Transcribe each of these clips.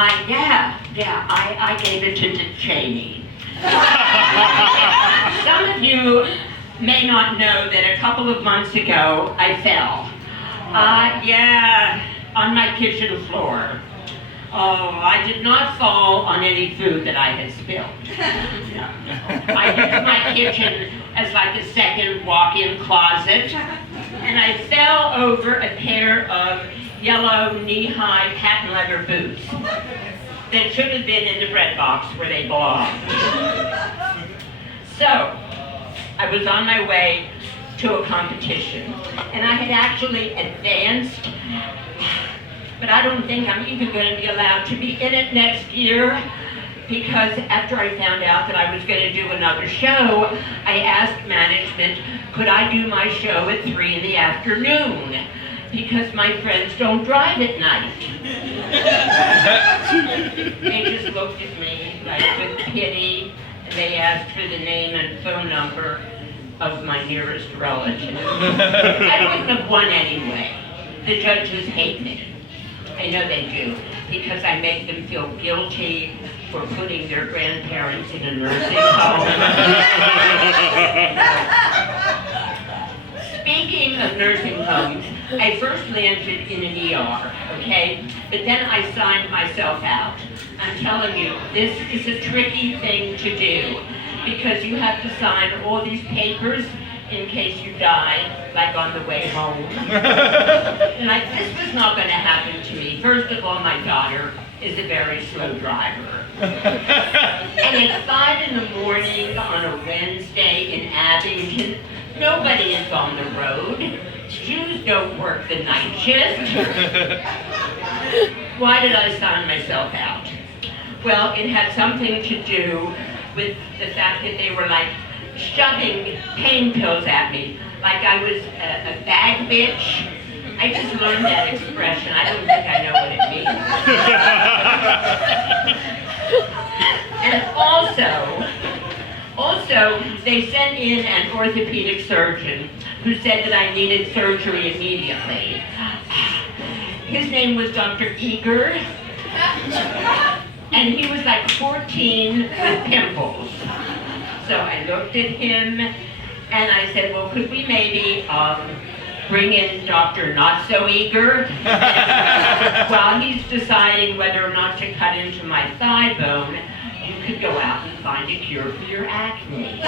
I gave it to Cheney. Some of you may not know that a couple of months ago I fell. On my kitchen floor. Oh, I did not fall on any food that I had spilled. No. I used my kitchen as like a second walk-in closet, and I fell over a pair of yellow knee-high patent leather boots that should have been in the bread box where they belong. So, I was on my way to a competition, and I had actually advanced, but I don't think I'm even going to be allowed to be in it next year, because after I found out that I was going to do another show, I asked management, could I do my show at 3 in the afternoon? Because my friends don't drive at night. They just looked at me like with pity, and they asked for the name and phone number of my nearest relative. I wouldn't have won anyway. The judges hate me. I know they do, because I make them feel guilty for putting their grandparents in a nursing home. Speaking of nursing homes, I first landed in an ER, okay? But then I signed myself out. I'm telling you, this is a tricky thing to do, because you have to sign all these papers in case you die, like on the way home. This was not going to happen to me. First of all, my daughter is a very slow driver. And at 5 in the morning on a Wednesday in Abington, nobody is on the road. Jews don't work the night shift. Why did I sign myself out? Well, it had something to do with the fact that they were like shoving pain pills at me, like I was a bag bitch. I just learned that expression. I don't think I know what it means. And also, they sent in an orthopedic surgeon who said that I needed surgery immediately. His name was Dr. Eager, and he was like 14 with pimples. So I looked at him, and I said, well, could we maybe bring in Dr. Not So Eager? While he's deciding whether or not to cut into my thigh bone, you could go out and find a cure for your acne.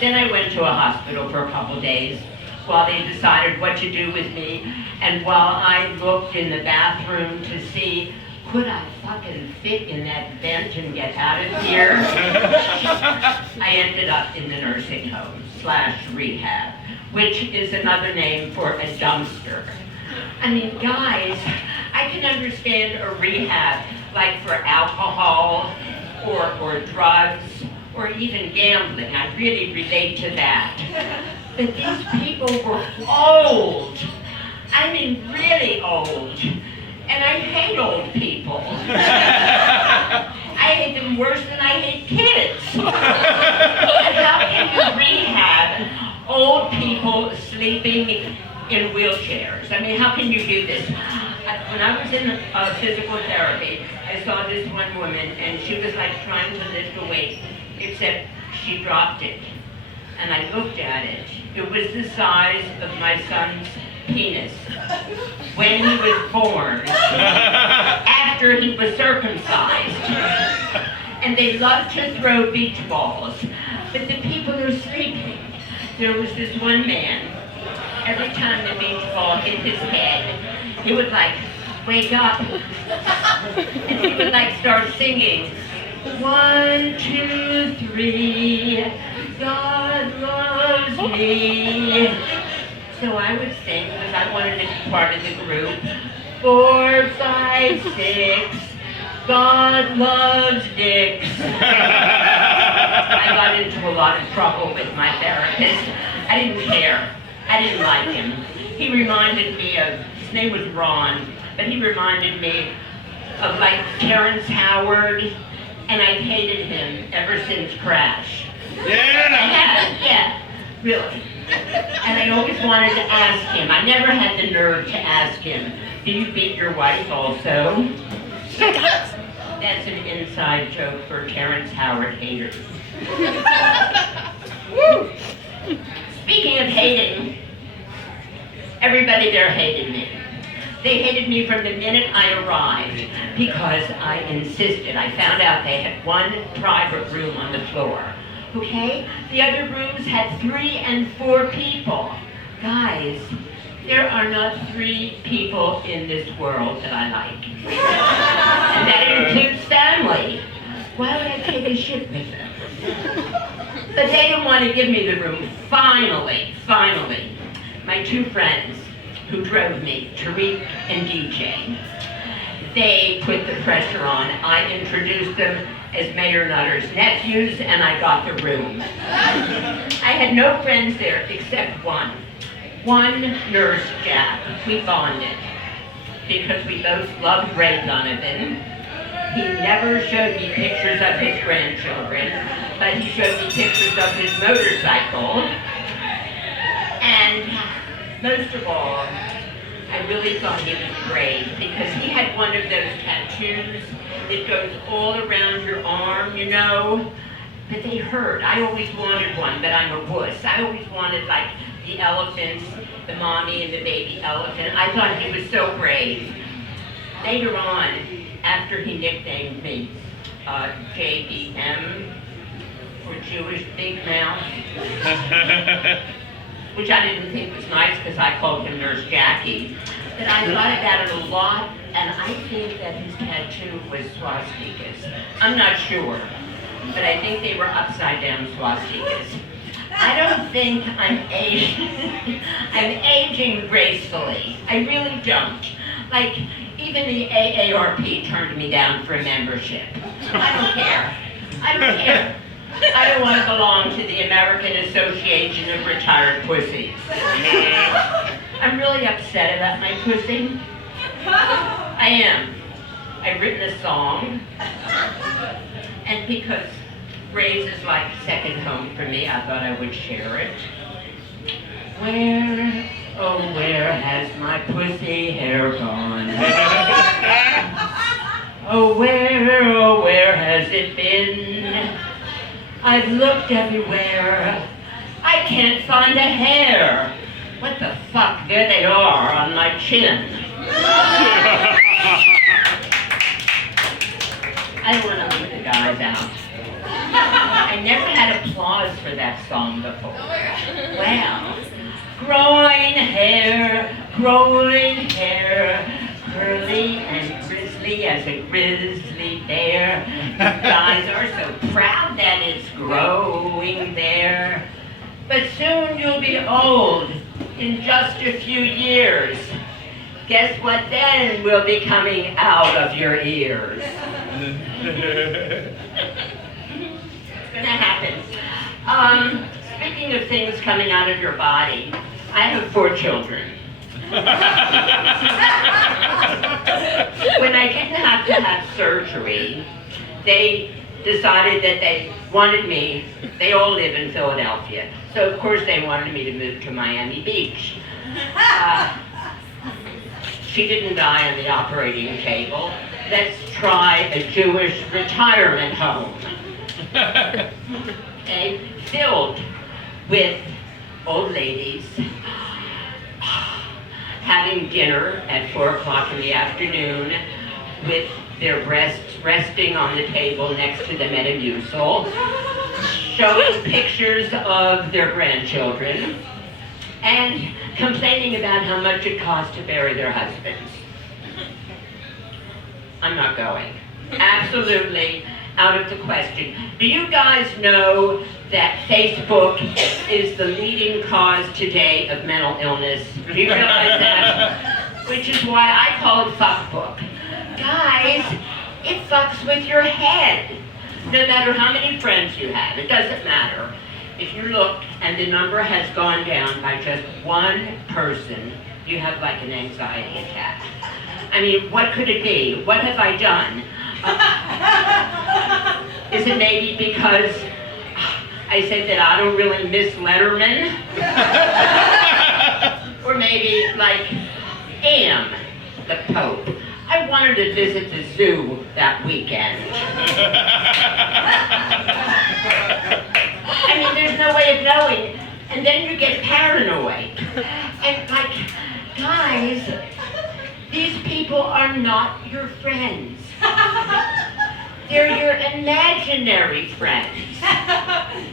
Then I went to a hospital for a couple days while they decided what to do with me, and while I looked in the bathroom to see, could I fucking fit in that vent and get out of here? I ended up in the nursing home / rehab, which is another name for a dumpster. I mean, guys, I can understand a rehab like for alcohol or drugs or even gambling. I really relate to that. But these people were old. I mean, really old. And I hate old people. I hate them worse than I hate kids. And how can you rehab old people sleeping in wheelchairs? I mean, how can you do this? When I was in physical therapy, I saw this one woman, and she was like trying to lift a weight, except she dropped it. And I looked at it. It was the size of my son's penis when he was born, after he was circumcised. And they love to throw beach balls, but the people are sleeping. There was this one man, every time the beach ball hit his head, he would like wake up, and he would like start singing, 1, 2, 3, God loves me. So I would sing, because I wanted to be part of the group, 4, 5, 6, God loves dicks. I got into a lot of trouble with my therapist. I didn't care. I didn't like him. He reminded me of, his name was Ron, but he reminded me of like Terrence Howard, and I've hated him ever since Crash. Yeah, really. And I always wanted to ask him. I never had the nerve to ask him, Do you beat your wife also? That's an inside joke for Terrence Howard haters. Speaking of hating, everybody there hated me. They hated me from the minute I arrived because I insisted. I found out they had one private room on the floor. Okay? The other rooms had 3 and 4 people. Guys, there are not 3 people in this world that I like. And that includes family. Why would I take a shit with them? But they didn't want to give me the room. Finally, my 2 friends who drove me, Tariq and DJ, they put the pressure on. I introduced them as Mayor Nutter's nephews, and I got the room. I had no friends there except one nurse, Jack. We bonded because we both loved Ray Donovan. He never showed me pictures of his grandchildren, but he showed me pictures of his motorcycle. And most of all, I really thought he was brave because he had one of those tattoos that goes all around your arm, you know, but they hurt. I always wanted one, but I'm a wuss. I always wanted like the elephants, the mommy and the baby elephant. I thought he was so brave. Later on, after he nicknamed me JBM, for Jewish Big Mouth, which I didn't think was nice because I called him Nurse Jackie. But I thought about it a lot, and I think that his tattoo was swastikas. I'm not sure, but I think they were upside down swastikas. I don't think I'm aging gracefully. I really don't. Like, even the AARP turned me down for a membership. I don't care. I don't want to belong to the American Association of Retired Pussies. I'm really upset about my pussy. I am. I've written a song, and because Ray's is like second home for me, I thought I would share it. Where, oh where has my pussy hair gone? Oh where has it been? I've looked everywhere. I can't find a hair. What the fuck? There they are on my chin. I don't want to leave the guys out. I never had applause for that song before. Wow. Growing hair, curly and grizzly as a grizzly bear. You guys are so proud that it's growing there. But soon you'll be old, in just a few years. Guess what then will be coming out of your ears? It's gonna happen. Speaking of things coming out of your body, I have 4 children. When I didn't have to have surgery, they decided that they wanted me. They all live in Philadelphia, so of course they wanted me to move to Miami Beach. She didn't die on the operating table. Let's try a Jewish retirement home. Okay, filled with old ladies having dinner at 4 o'clock in the afternoon with their breasts resting on the table next to the Metamucil, showing pictures of their grandchildren, and complaining about how much it costs to bury their husbands. I'm not going. Absolutely out of the question. Do you guys know that Facebook is the leading cause today of mental illness? Do you realize that? Which is why I call it fuckbook. Guys, it fucks with your head. No matter how many friends you have, it doesn't matter. If you look and the number has gone down by just one person, you have like an anxiety attack. I mean, what could it be? What have I done? Is it maybe because I said that I don't really miss Letterman? Or maybe like, the Pope. I wanted to visit the zoo that weekend. I mean, there's no way of knowing. And then you get paranoid. And like, guys, these people are not your friends. They're your imaginary friends.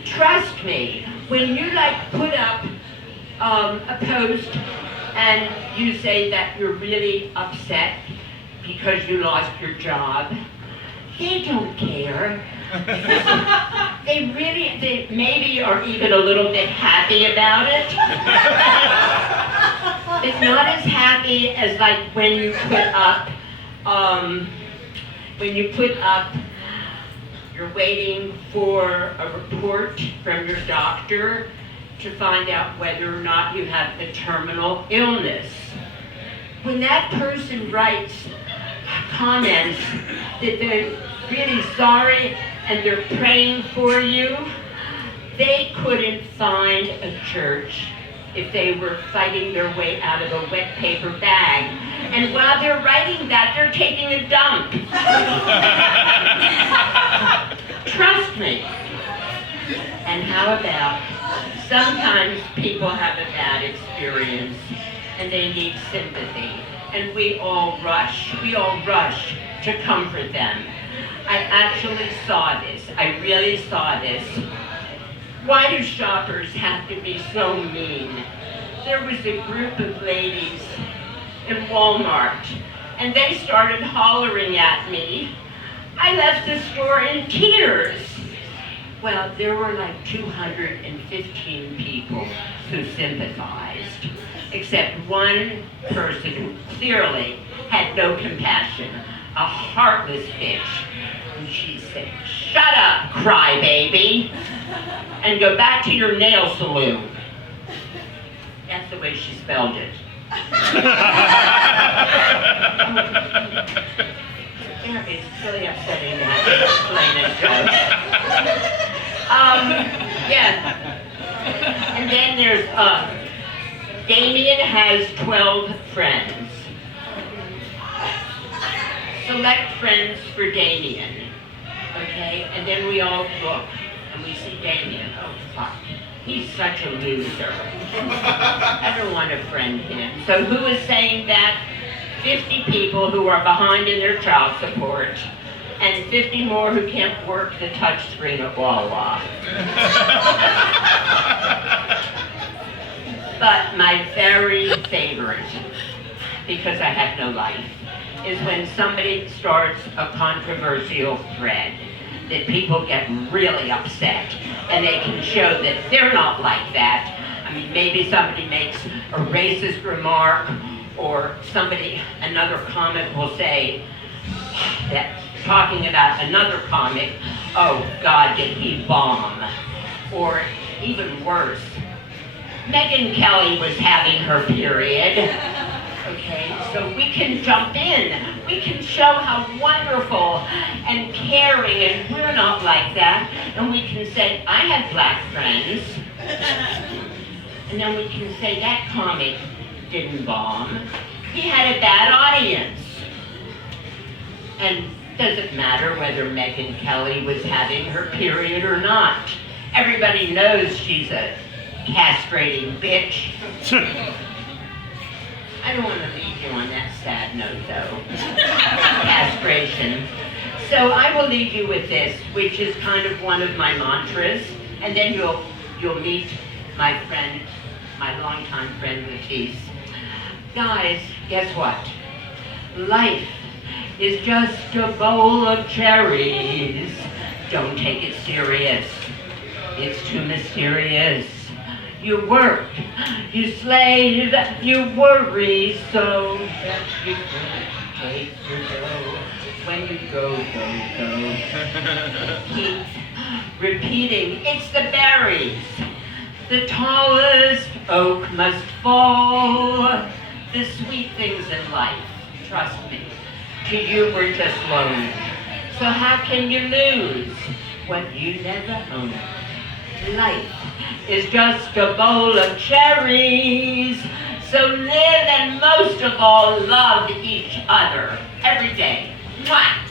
Trust me, when you like put up a post and you say that you're really upset because you lost your job, they don't care. They maybe are even a little bit happy about it. It's not as happy as like when you put up, you're waiting for a report from your doctor to find out whether or not you have a terminal illness. When that person writes comments that they're really sorry and they're praying for you, they couldn't find a church if they were fighting their way out of a wet paper bag. And while they're writing that, they're taking a dump. Trust me. And how about, sometimes people have a bad experience and they need sympathy. And we all rush to comfort them. I actually saw this. I really saw this. Why do shoppers have to be so mean? There was a group of ladies in Walmart, and they started hollering at me. I left the store in tears. Well, there were like 215 people who sympathized, except one person who clearly had no compassion, a heartless bitch. And she said, "Shut up, crybaby, and go back to your nail saloon." That's the way she spelled it. It's really upsetting to have to explain a joke. Yeah. And then there's, Damien has 12 friends. Select friends for Damien. Okay? And then we all look and we see Damien. Oh, fuck. He's such a loser. I don't want to friend him. So who is saying that? 50 people who are behind in their child support, and 50 more who can't work the touch screen at Wawa. But my very favorite, because I have no life, is when somebody starts a controversial thread that people get really upset, and they can show that they're not like that. I mean, maybe somebody makes a racist remark, or another comic will say that, talking about another comic, "Oh God, did he bomb?" Or even worse, Megyn Kelly was having her period. Okay, so we can jump in. We can show how wonderful and caring, and we're not like that. And we can say, "I have black friends." And then we can say, "That comic didn't bomb. He had a bad audience." And does it matter whether Megyn Kelly was having her period or not? Everybody knows she's a castrating bitch. I don't want to leave you on that sad note, though. Castration. So I will leave you with this, which is kind of one of my mantras, and then you'll meet my friend, my longtime friend Letice. Guys, guess what? Life is just a bowl of cherries. Don't take it serious. It's too mysterious. You work, you slave, you worry so that you can't take your dough. When you go. Keep repeating, it's the berries. The tallest oak must fall. The sweet things in life, trust me, to you we're just loaned. So how can you lose what you never owned? Life is just a bowl of cherries. So live and most of all love each other every day. Mwah!